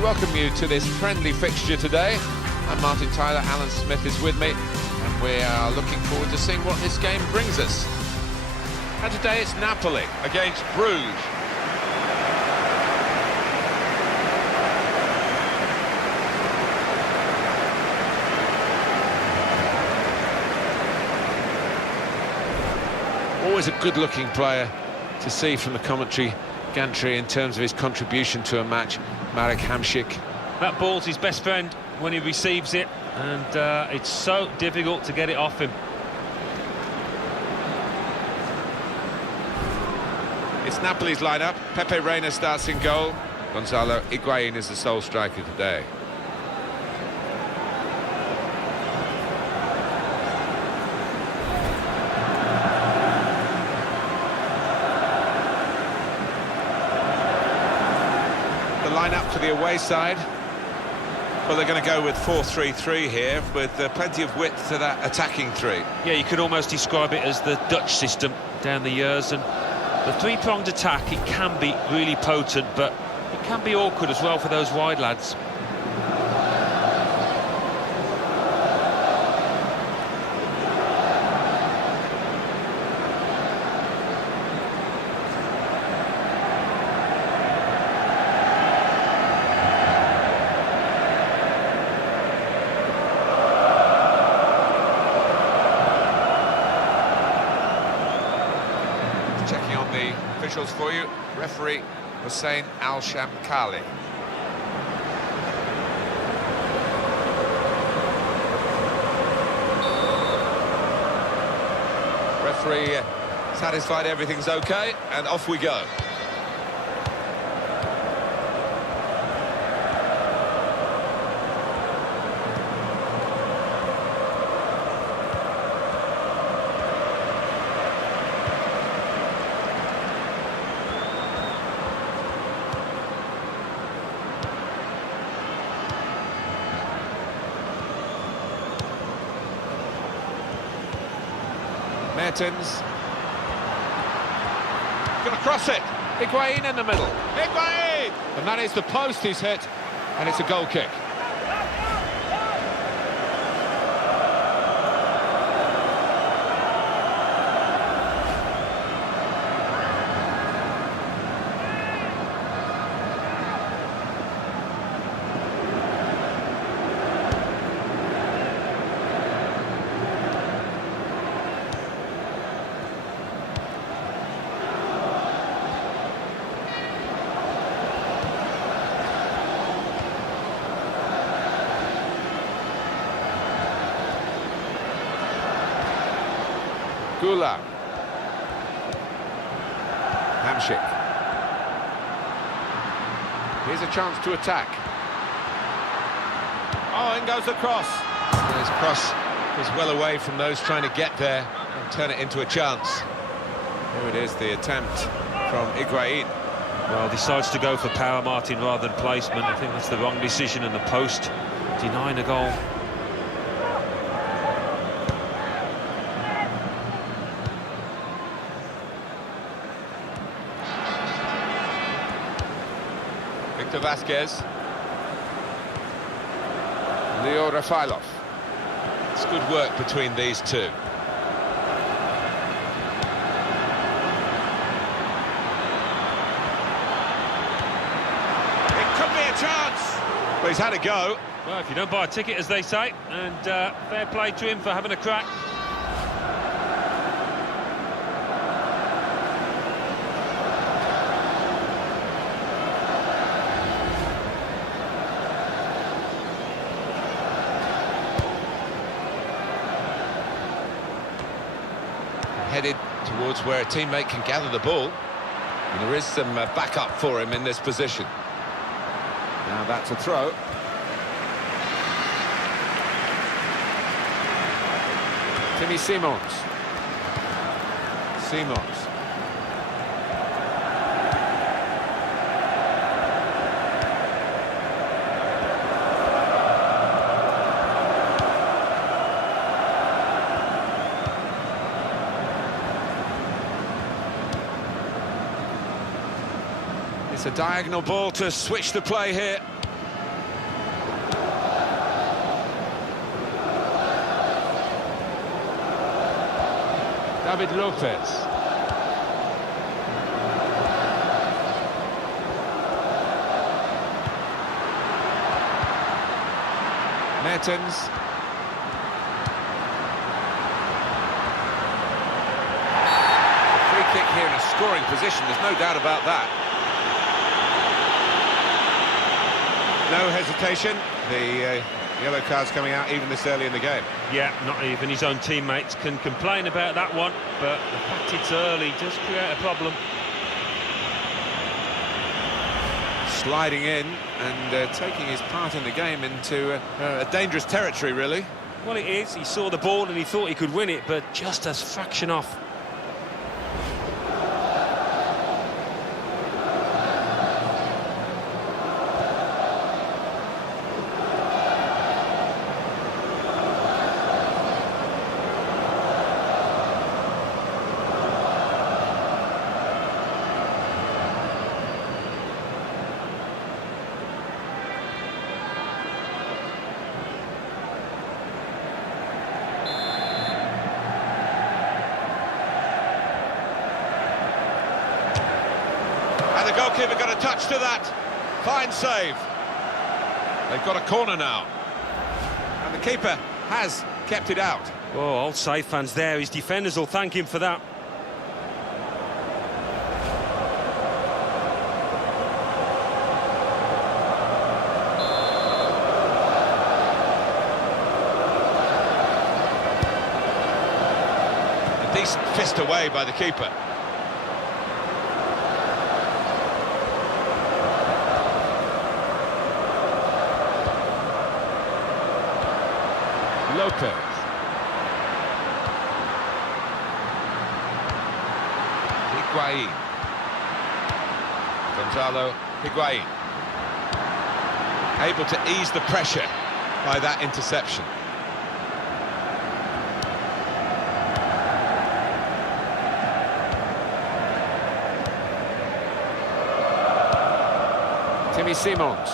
We welcome you to this friendly fixture today. I'm Martin Tyler, Alan Smith is with me, and we are looking forward to seeing what this game brings us. And today it's Napoli against Brugge. Always a good-looking player to see from the commentary gantry in terms of his contribution to a match, Marek Hamšík. That ball's his best friend when he receives it, and it's so difficult to get it off him. It's Napoli's lineup. Pepe Reina starts in goal. Gonzalo Higuain is the sole striker today. Lineup for the away side. Well, they're going to go with 4-3-3 here, with plenty of width to that attacking three. Yeah, you could almost describe it as the Dutch system down the years, and the three-pronged attack, it can be really potent, but it can be awkward as well for those wide lads. Checking on the officials for you, referee Hussein Al-Shamkhali. Referee satisfied everything's okay, and off we go. Mertens. Gonna cross it. Higuain in the middle. Higuain! And that is the post he's hit, and it's a goal kick. Gula. Hamšík. Here's a chance to attack. Oh, in goes the cross. His cross is well away from those trying to get there and turn it into a chance. Here it is, the attempt from Higuain. Well, decides to go for power, Martin, rather than placement. I think that's the wrong decision, in the post, denying a goal. Victor Vasquez. Leo Rafailov. It's good work between these two. It could be a chance. Well, he's had a go. Well, if you don't buy a ticket, as they say, and fair play to him for having a crack. Headed towards where a teammate can gather the ball, and there is some backup for him in this position. Now that's a throw. Timmy Simons. It's a diagonal ball to switch the play here. David Lopez. Mertens. Free kick here in a scoring position, there's no doubt about that. No hesitation, the yellow card's coming out even this early in the game. Yeah, not even his own teammates can complain about that one, but the fact it's early does create a problem. Sliding in and taking his part in the game into a dangerous territory, really. Well, it is. He saw the ball and he thought he could win it, but just a fraction off. And the goalkeeper got a touch to that. Fine save. They've got a corner now. And the keeper has kept it out. Oh, old side fans there. His defenders will thank him for that. A decent fist away by the keeper. Lopez. Higuain. Gonzalo Higuain. Able to ease the pressure by that interception. Timmy Simons.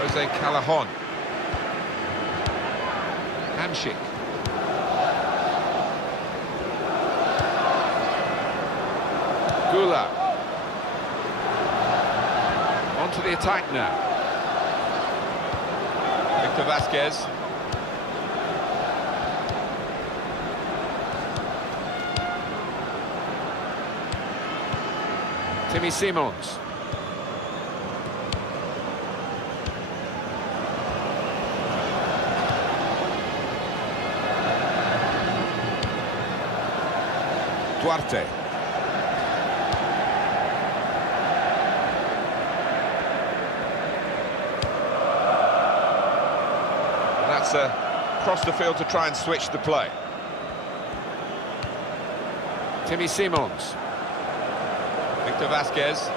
Jose Callahan. Hamsik. Gula. On to the attack now. Victor Vasquez. Timmy Simons. Duarte. That's across the field to try and switch the play. Timmy Simons. Victor Vasquez.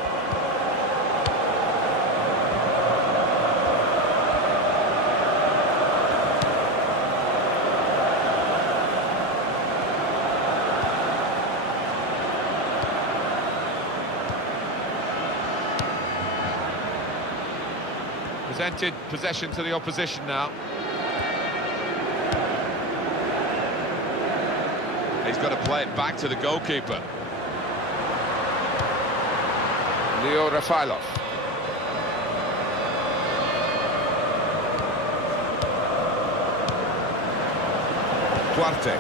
Presented possession to the opposition now. He's got to play it back to the goalkeeper. Leo Rafailov. Duarte.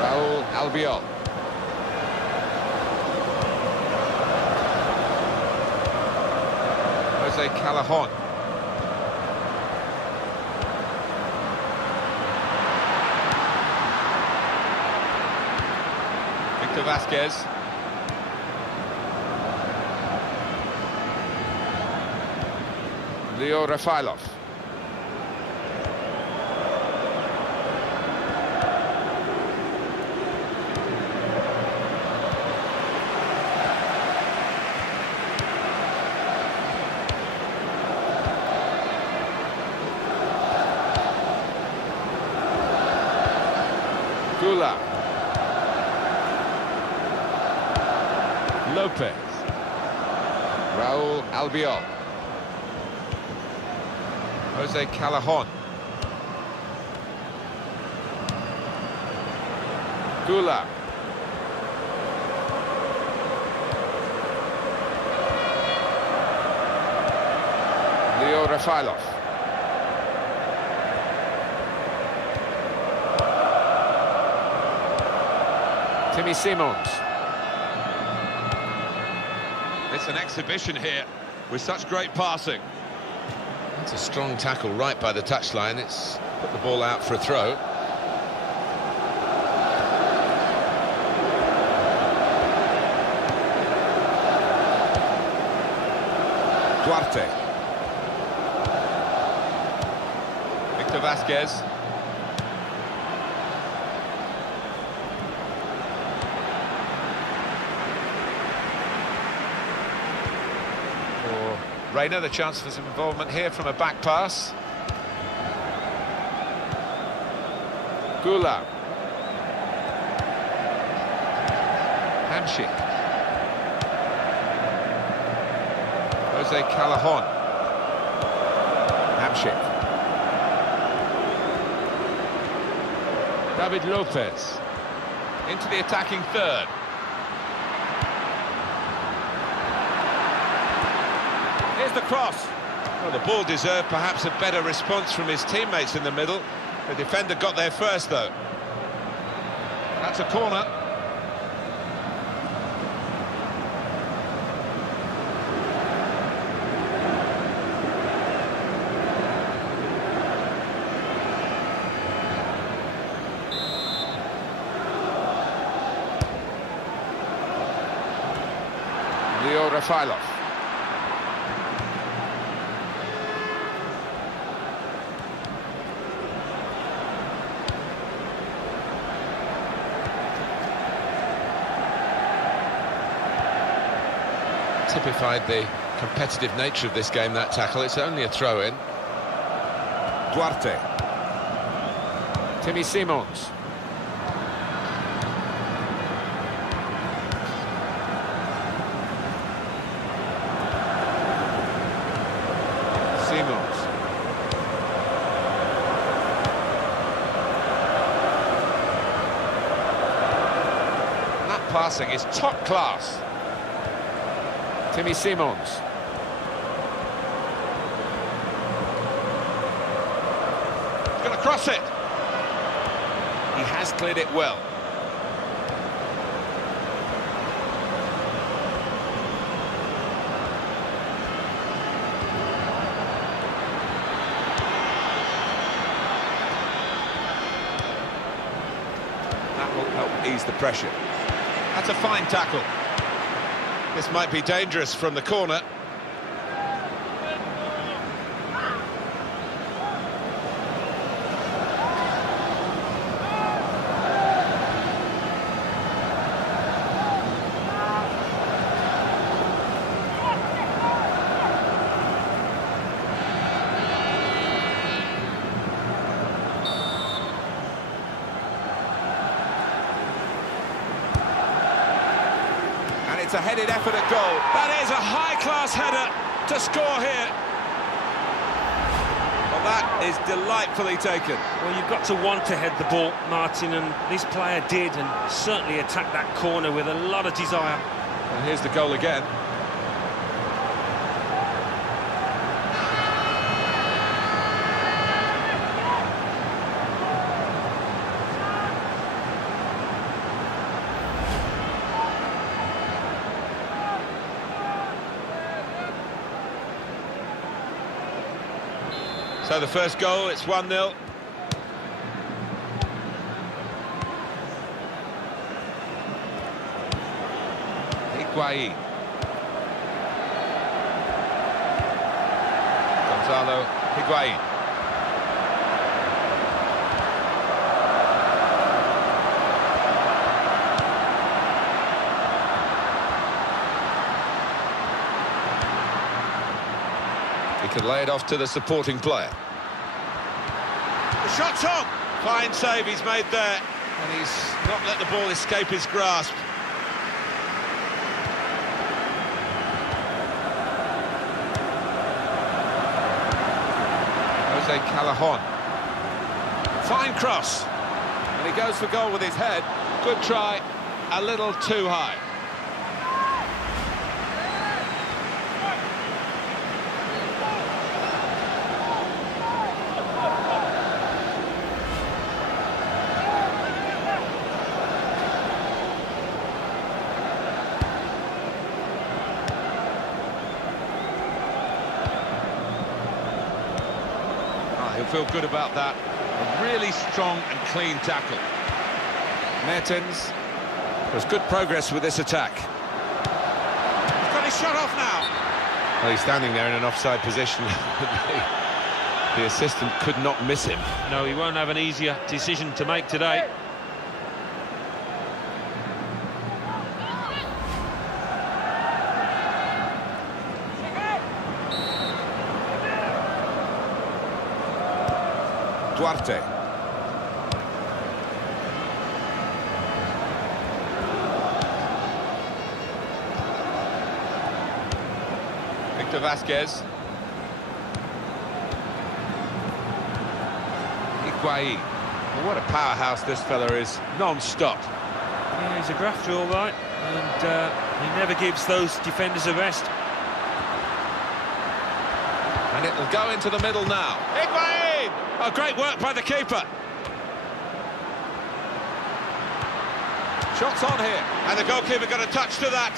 Raul Albiol. Jose Callahan. Victor Vasquez. Leo Rafailov. Gula. Lopez. Raul Albiol. Jose Callajon. Gula. Leo Rafailov. Timmy Simons. It's an exhibition here with such great passing. That's a strong tackle right by the touchline. It's put the ball out for a throw. Duarte. Victor Vasquez. For Reina, the chance for some involvement here from a back pass. Gula. Hamšík. Jose Callajon. Hamšík. David Lopez. Into the attacking third. Here's the cross. Well, the ball deserved perhaps a better response from his teammates in the middle. The defender got there first, though. That's a corner. Leo Rafailov. Typified the competitive nature of this game, that tackle. It's only a throw-in. Duarte. Timmy Simons. Simons. And that passing is top class. Timmy Simons. He's going to cross it. He has cleared it well. That will help ease the pressure. That's a fine tackle. This might be dangerous from the corner. It's a headed effort at goal. That is a high-class header to score here. Well, that is delightfully taken. Well, you've got to want to head the ball, Martin, and this player did, and certainly attacked that corner with a lot of desire. And here's the goal again. So the first goal, it's 1-0. Higuain. Gonzalo Higuain. He could lay it off to the supporting player. The shot's on! Fine save he's made there. And he's not let the ball escape his grasp. Callahan. Fine cross. And he goes for goal with his head. Good try, a little too high. He'll feel good about that. A really strong and clean tackle. Mertens. There's good progress with this attack. He's got his shot off now. Well, he's standing there in an offside position. The assistant could not miss him. No, he won't have an easier decision to make today. Duarte. Victor Vasquez. Higuain. Well, what a powerhouse this fella is, non-stop. Yeah, he's a grafter, all right, and he never gives those defenders a rest. And it'll go into the middle now. Higuain! Oh, great work by the keeper. Shots on here. And the goalkeeper got a touch to that.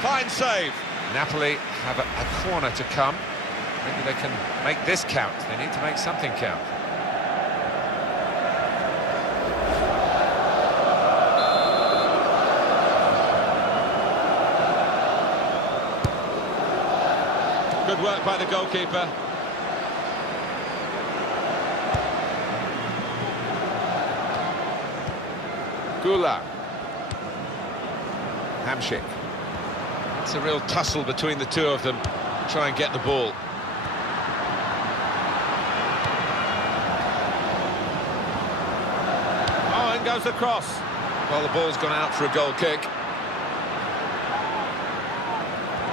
Fine save. Napoli have a corner to come. Maybe they can make this count. They need to make something count. Good work by the goalkeeper. Gula. Hamsik. It's a real tussle between the two of them. Try and get the ball. Oh, in goes the cross. Well, the ball's gone out for a goal kick.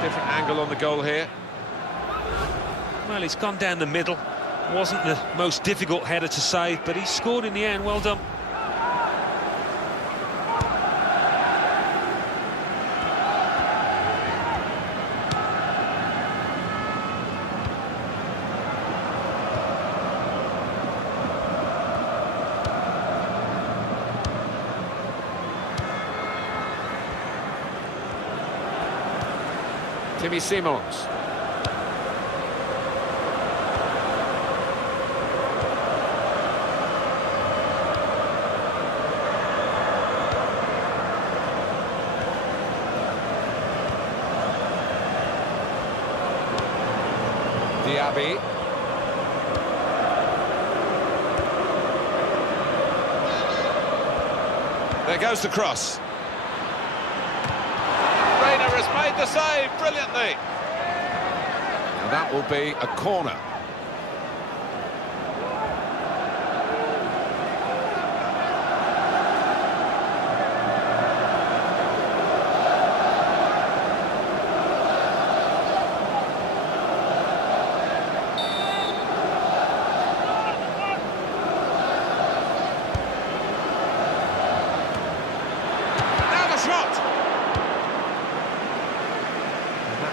Different angle on the goal here. Well, he's gone down the middle. Wasn't the most difficult header to save, but he scored in the end. Well done. Timmy Simons. Diaby. There goes the cross. Has made the save brilliantly. And that will be a corner.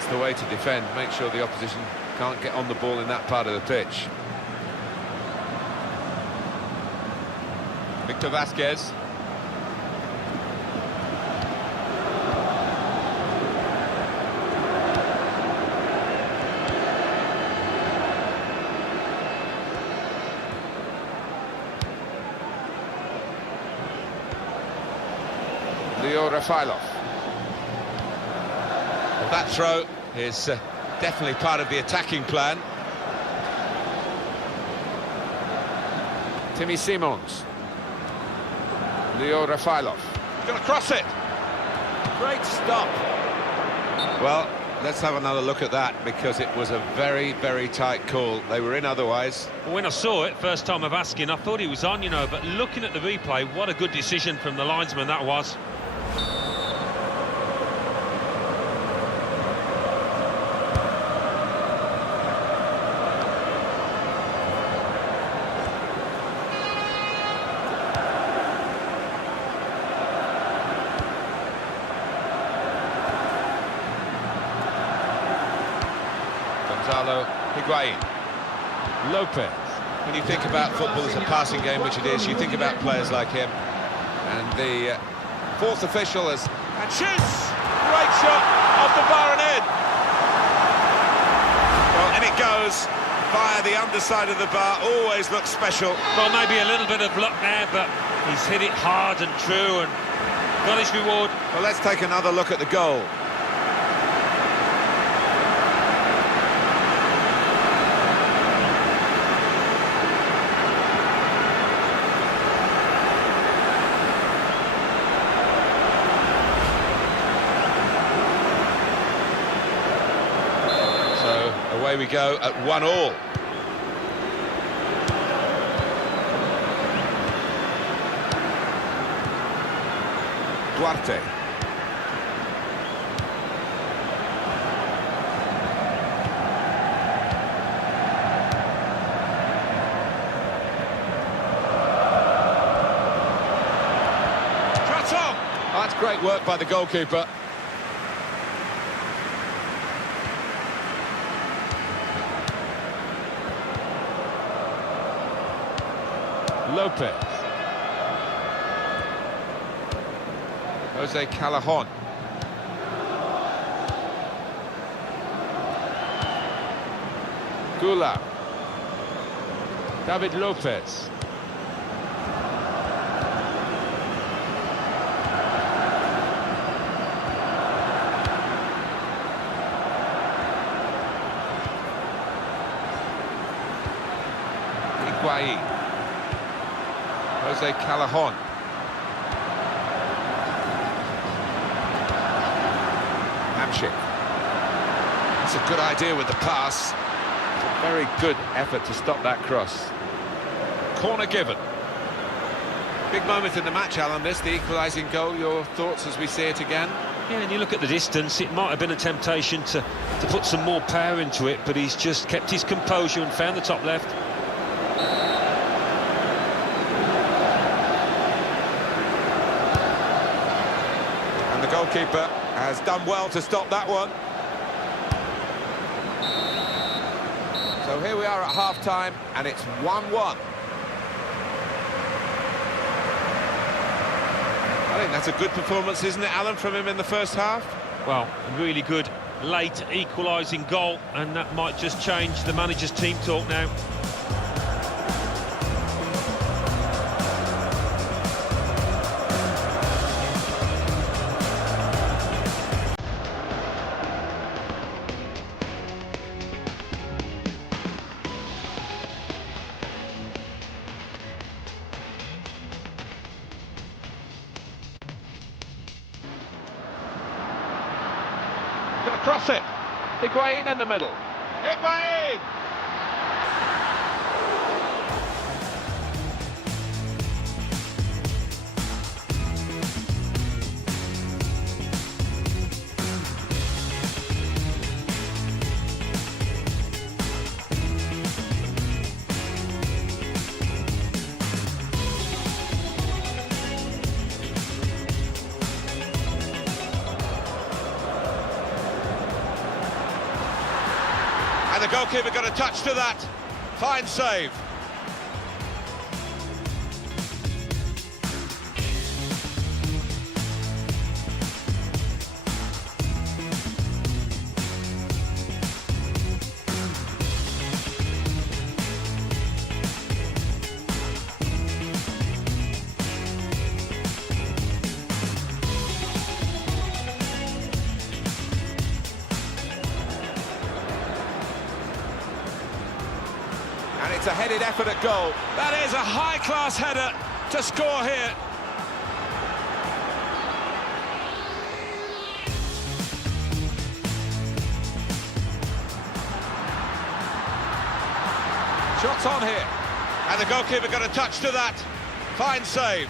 The way to defend, make sure the opposition can't get on the ball in that part of the pitch. Victor Vasquez. Leo Rafailov. Well, that throw is definitely part of the attacking plan. Timmy Simons. Leo Rafailov. He's going to cross it. Great stop. Well, let's have another look at that, because it was a very, very tight call. They were in otherwise. Well, when I saw it, first time of asking, I thought he was on, you know, but looking at the replay, what a good decision from the linesman that was. Paolo, Higuain, Lopez. When you think about football as a passing game, which it is, you think about players like him. And the fourth official has... And shoots! Great shot off the bar and in. Well, and it goes via the underside of the bar. Always looks special. Well, maybe a little bit of luck there, but he's hit it hard and true and got his reward. Well, let's take another look at the goal. Away we go at 1-1. Duarte. Kazan. Oh, that's great work by the goalkeeper. Lopez. Jose Callajon. Gula. David Lopez. Higuain. Jose Callajon. Hamsik. It's a good idea with the pass. It's a very good effort to stop that cross. Corner given. Big moment in the match, Alan, this, the equalising goal. Your thoughts as we see it again? Yeah, and you look at the distance, it might have been a temptation to put some more power into it, but he's just kept his composure and found the top left. The goalkeeper has done well to stop that one. So here we are at half-time, and it's 1-1. I think that's a good performance, isn't it, Alan, from him in the first half? Well, a really good late equalising goal, and that might just change the manager's team talk now. Gonna cross it. Higuain in the middle. Higuain! And the goalkeeper got a touch to that. Fine save. And it's a headed effort at goal. That is a high-class header to score here. Shots on here. And the goalkeeper got a touch to that. Fine save.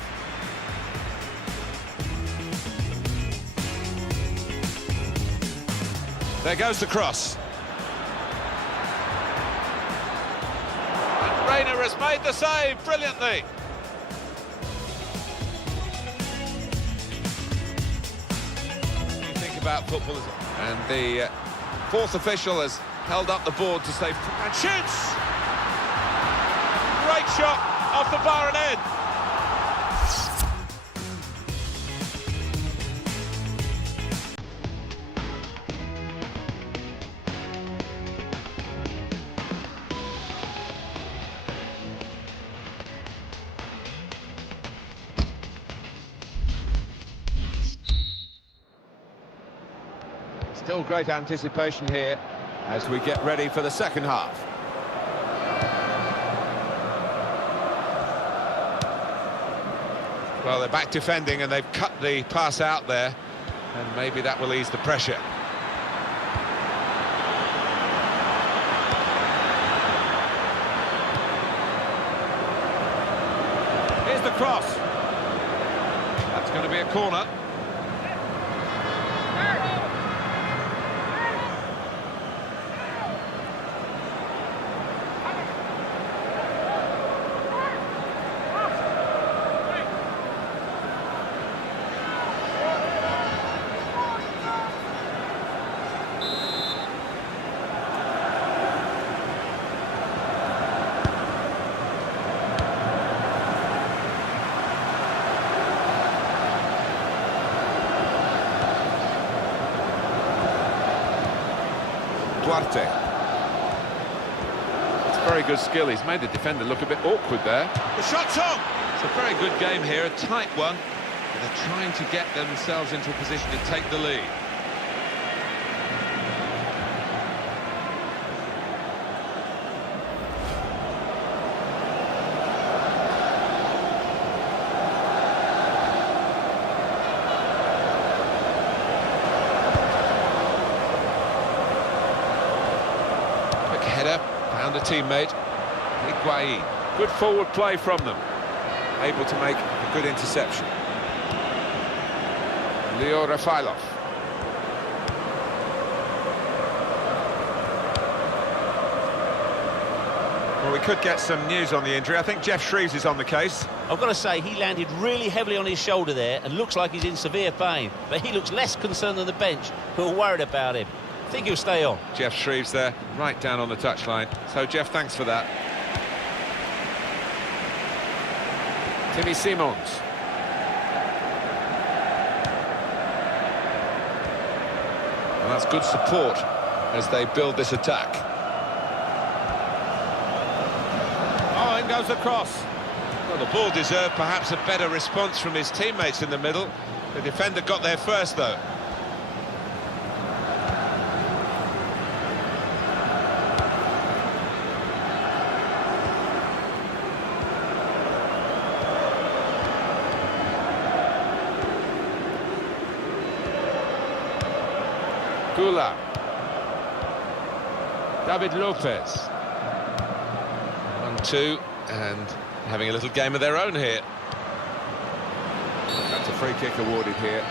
There goes the cross. Reina has made the save brilliantly. You think about football, and the fourth official has held up the board to stay... And shoots! Great shot off the bar and in. Still great anticipation here as we get ready for the second half. Well, they're back defending and they've cut the pass out there, and maybe that will ease the pressure. Here's the cross. That's going to be a corner. Duarte. It's very good skill. He's made the defender look a bit awkward there. The shot's on! It's a very good game here, a tight one. But they're trying to get themselves into a position to take the lead. Header, found a teammate. Higuain. Good forward play from them. Able to make a good interception. Leo Rafailov. Well, we could get some news on the injury. I think Jeff Shreves is on the case. I've got to say, he landed really heavily on his shoulder there and looks like he's in severe pain. But he looks less concerned than the bench, who are worried about him. I think he'll stay on. Jeff Shreves there, right down on the touchline. So, Jeff, thanks for that. Timmy Simons. Well, that's good support as they build this attack. Oh, in goes the cross. Well, the ball deserved perhaps a better response from his teammates in the middle. The defender got there first, though. Gula. David Lopez. 1-2, and having a little game of their own here. That's a free kick awarded here.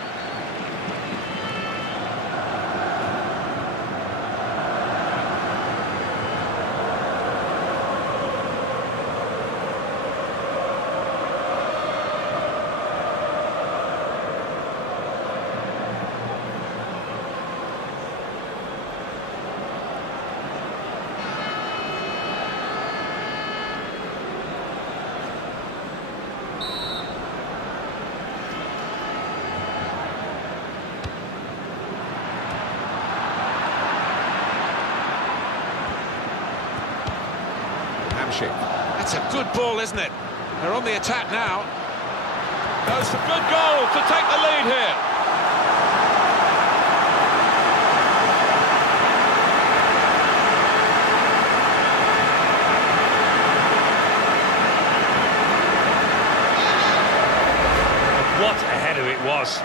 That's a good ball, isn't it? They're on the attack now. Goes for good goal to take the lead here. What a header it was.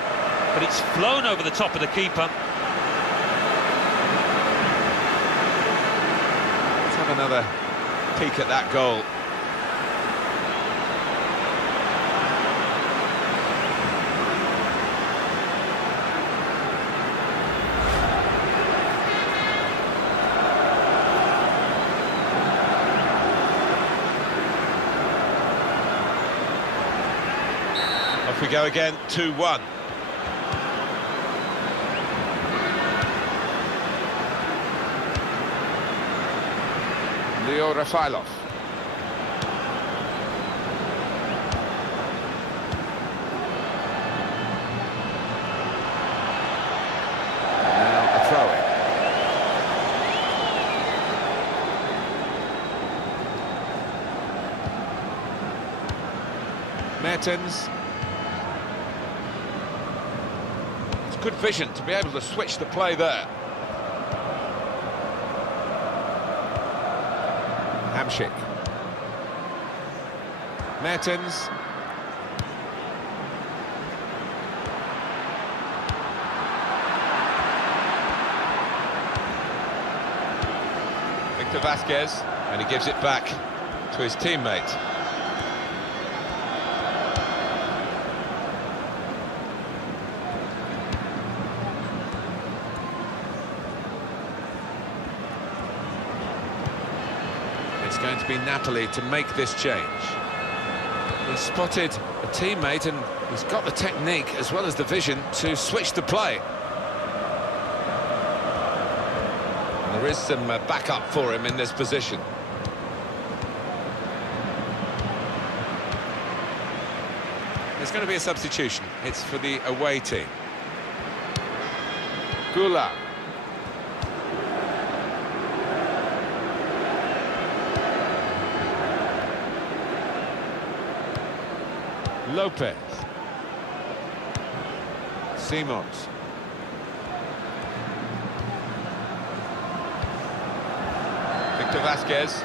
But it's flown over the top of the keeper. Let's have another peek at that goal. Off we go again, 2-1. Leo Rafailov. Now a throw-in. Mertens. It's good vision to be able to switch the play there. Hamšík. Mertens. Victor Vasquez, and he gives it back to his teammate. It's going to be Napoli to make this change. He spotted a teammate and he's got the technique as well as the vision to switch the play. And there is some backup for him in this position. There's going to be a substitution. It's for the away team. Gula. Lopez. Simons. Victor Vasquez.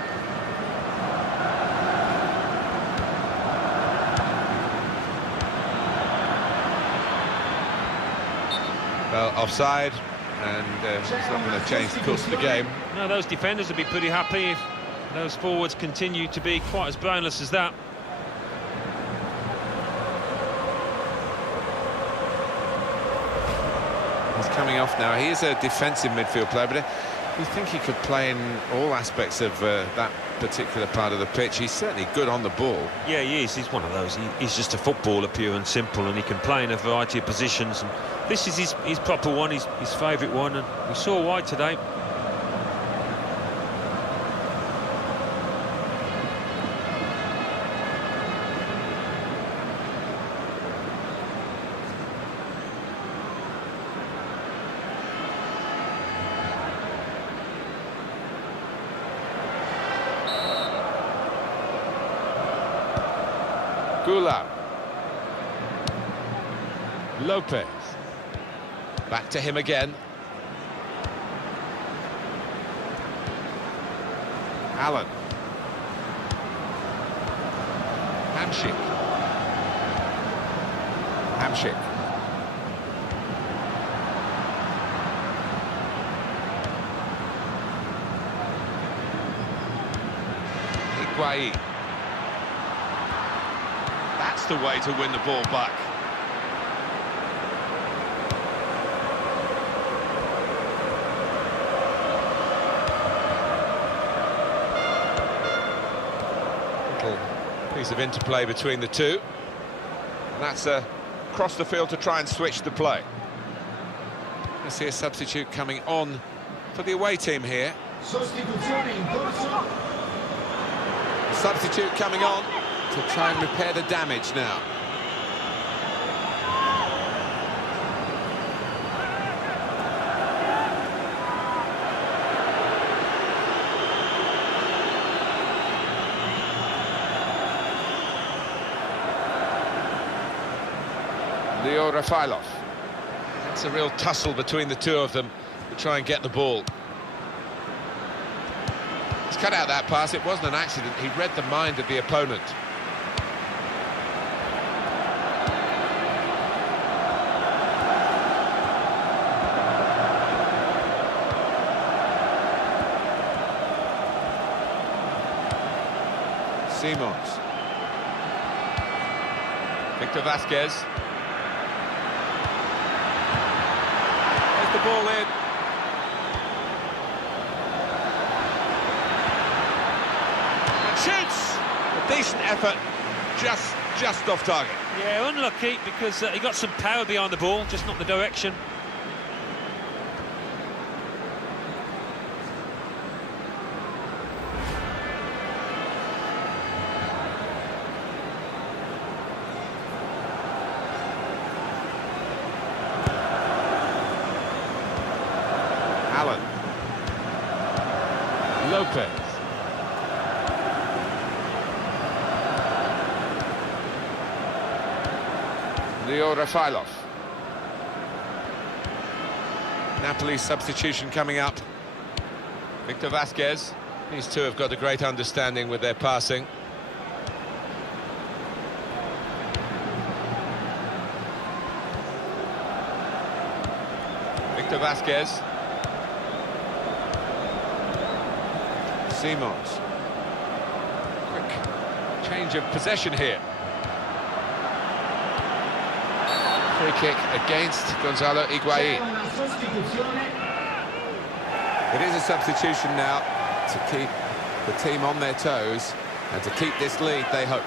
Well, offside, and it's not going to change the course of the game. No, those defenders would be pretty happy if those forwards continue to be quite as boneless as that. He's coming off now. He is a defensive midfield player, but you think he could play in all aspects of that particular part of the pitch. He's certainly good on the ball. Yeah, he is. He's one of those. He's just a footballer, pure and simple, and he can play in a variety of positions. And this is his proper one, his favourite one, and we saw why today. Gula. Lopez. Back to him again. Allen. Hamšík. Hamšík. Higuaín. That's the way to win the ball back. Little piece of interplay between the two. And that's across the field to try and switch the play. I see a substitute coming on for the away team here. A substitute coming on to try and repair the damage now. Leo Rafailov. It's a real tussle between the two of them to try and get the ball. He's cut out that pass. It wasn't an accident. He read the mind of the opponent. Simons. Victor Vasquez. There's the ball in. And shoots! A decent effort, just off target. Yeah, unlucky because he got some power behind the ball, just not the direction. Lopez. Leo Rafailov. Napoli substitution coming up. Victor Vasquez. These two have got a great understanding with their passing. Victor Vasquez. Simons. Quick change of possession here. Free kick against Gonzalo Higuain. It is a substitution now to keep the team on their toes and to keep this lead, they hope.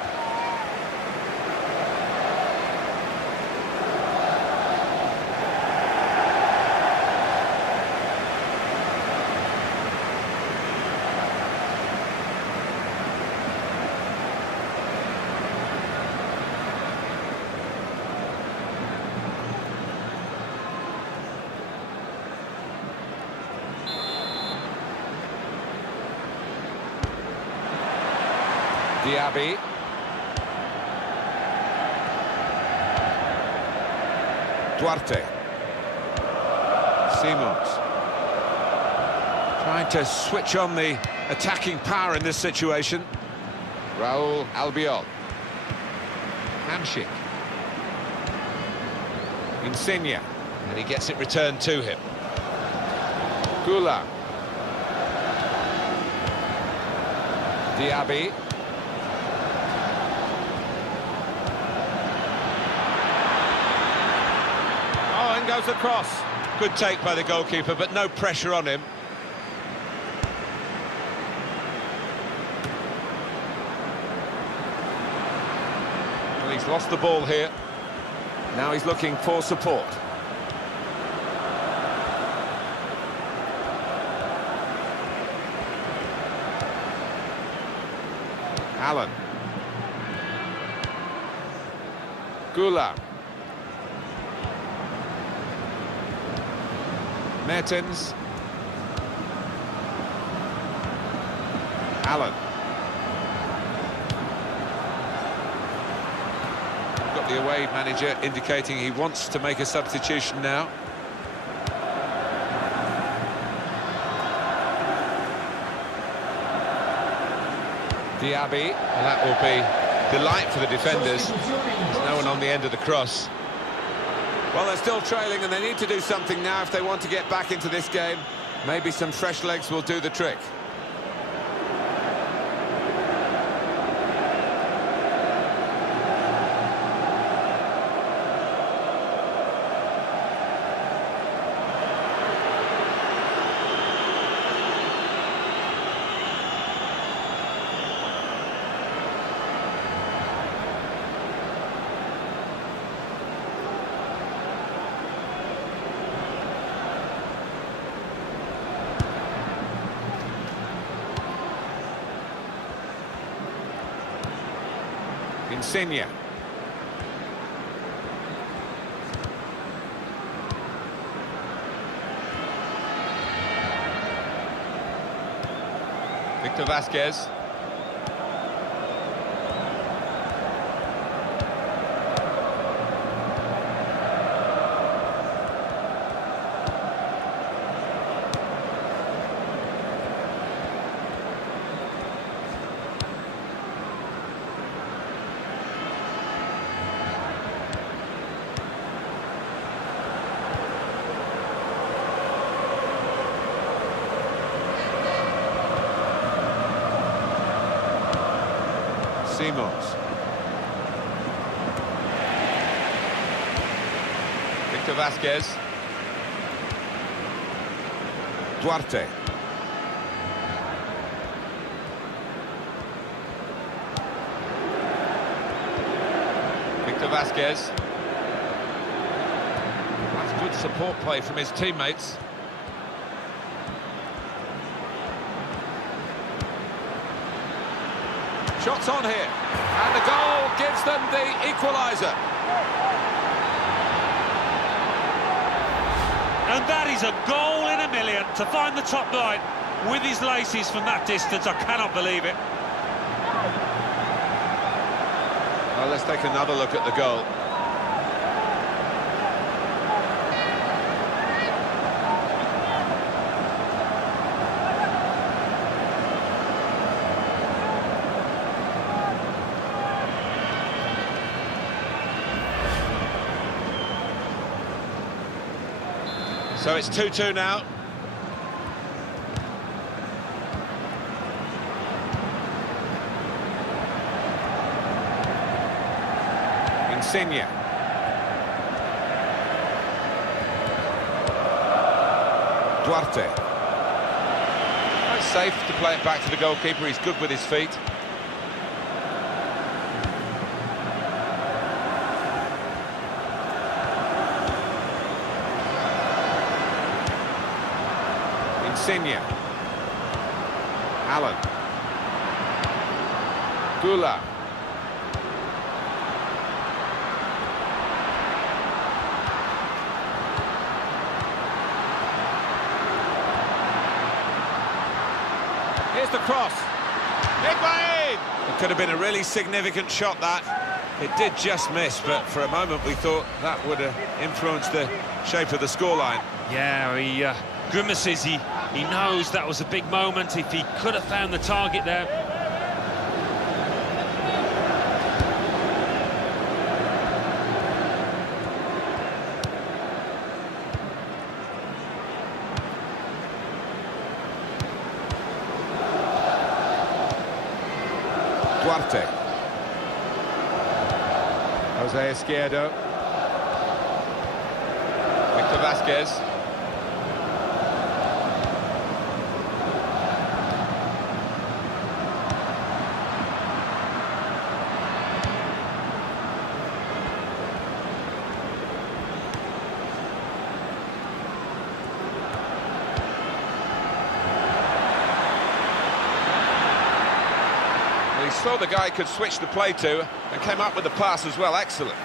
Diaby. Duarte. Simons. Trying to switch on the attacking power in this situation. Raul Albiol. Hamsik. Insigne. And he gets it returned to him. Gula. Diaby. Goes across. Good take by the goalkeeper, but no pressure on him. Well, he's lost the ball here. Now he's looking for support. Allen. Gula. Mertens. Allen. We've got the away manager indicating he wants to make a substitution now. Diaby. Well, that will be delight for the defenders. There's no one on the end of the cross. Well, they're still trailing and they need to do something now if they want to get back into this game. Maybe some fresh legs will do the trick. Insigne. Victor Vasquez. Simons. Victor Vasquez. Duarte. Victor Vasquez. That's good support play from his teammates. Shots on here, and the goal gives them the equaliser. And that is a goal in a million to find the top line. with his laces from that distance. I cannot believe it. Well, let's take another look at the goal. So it's 2-2 now. Insigne. Duarte. Quite safe to play it back to the goalkeeper. He's good with his feet. Insigne. Allen. Gula. Here's the cross. Higuain! It could have been a really significant shot, that. It did just miss, but for a moment we thought that would have influenced the shape of the scoreline. Yeah, he grimaces. He knows that was a big moment. If he could have found the target there. Duarte. Jose Izquierdo. Victor Vasquez. He saw the guy could switch the play to and came up with the pass as well. Excellent.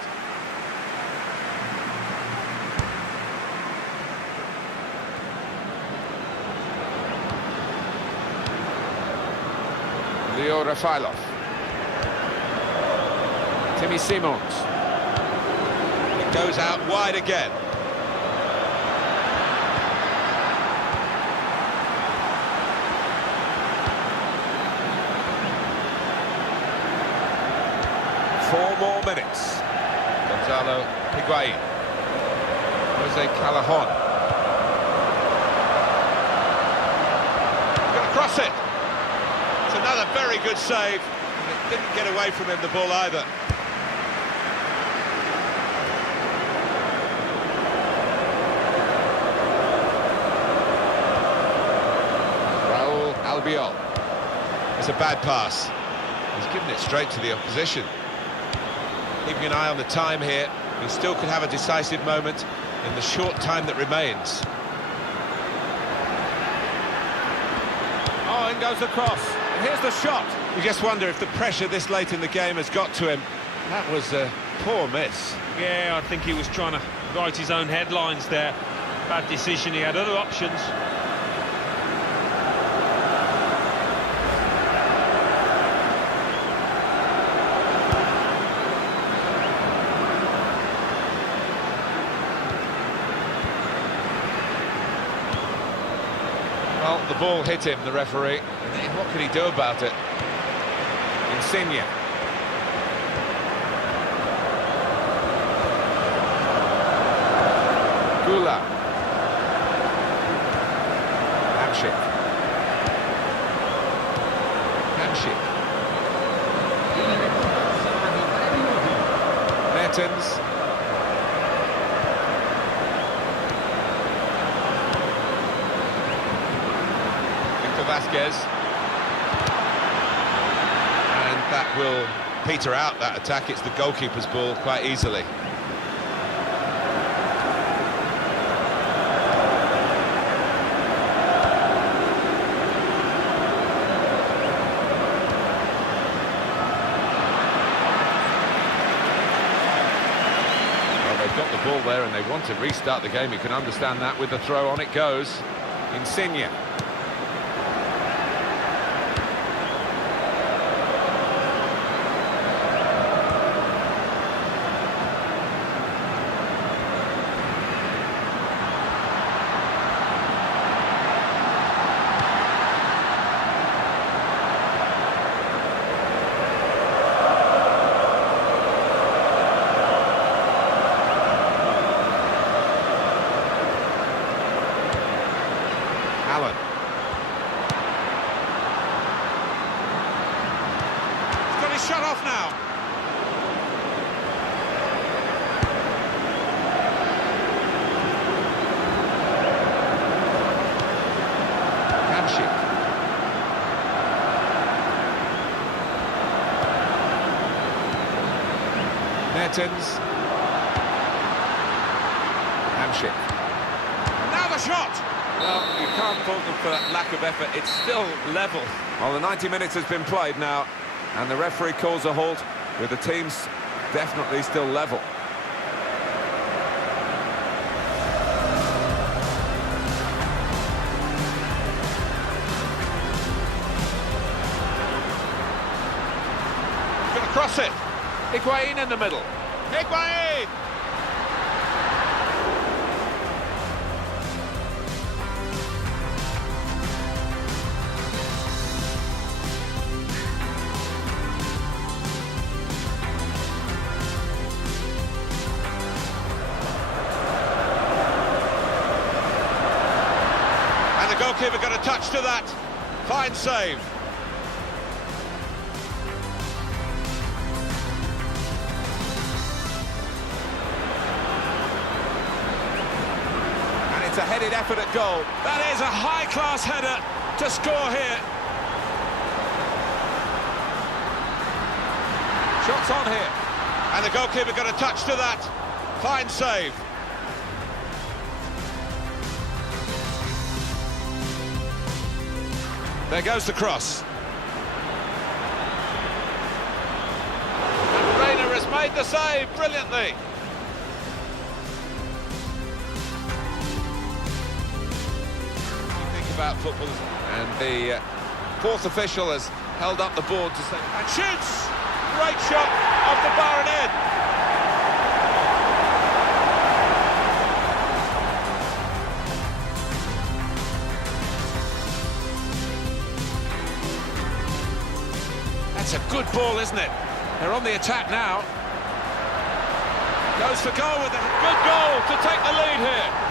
Leo Rafailov. Timmy Simons. It goes out wide again. Four more minutes. Gonzalo Higuain. Jose Callajon. Going to cross it. It's another very good save. And it didn't get away from him, the ball, either. Raul Albiol. It's a bad pass. He's given it straight to the opposition. Keeping an eye on the time here, he still could have a decisive moment in the short time that remains. Oh, in goes the cross. And here's the shot. You just wonder if the pressure this late in the game has got to him. That was a poor miss. Yeah, I think he was trying to write his own headlines there. Bad decision, he had other options. Well, the ball hit him, the referee. And what could he do about it? Insigne. Gula. Hamšík. Mertens. Victor Vasquez. And that will peter out that attack. It's the goalkeeper's ball quite easily. Got the ball there and they want to restart the game. You can understand that. With the throw, on it goes. Insigne. shut off now. Hamšík. Mertens. Hamšík. Now the shot! Well, you can't fault them for that lack of effort. It's still level. Well, the 90 minutes has been played now, and the referee calls a halt, with the teams definitely still level. Gonna cross it. Higuain in the middle. Higuain! And the goalkeeper got a touch to that. Fine save. It's a headed effort at goal. That is a high-class header to score here. Shots on here. And the goalkeeper got a touch to that. Fine save. There goes the cross. And Reina has made the save brilliantly. About football, and the fourth official has held up the board to say, and shoots! Great shot off the bar and in. That's a good ball, isn't it? They're on the attack now. Goes for goal with a good goal to take the lead here.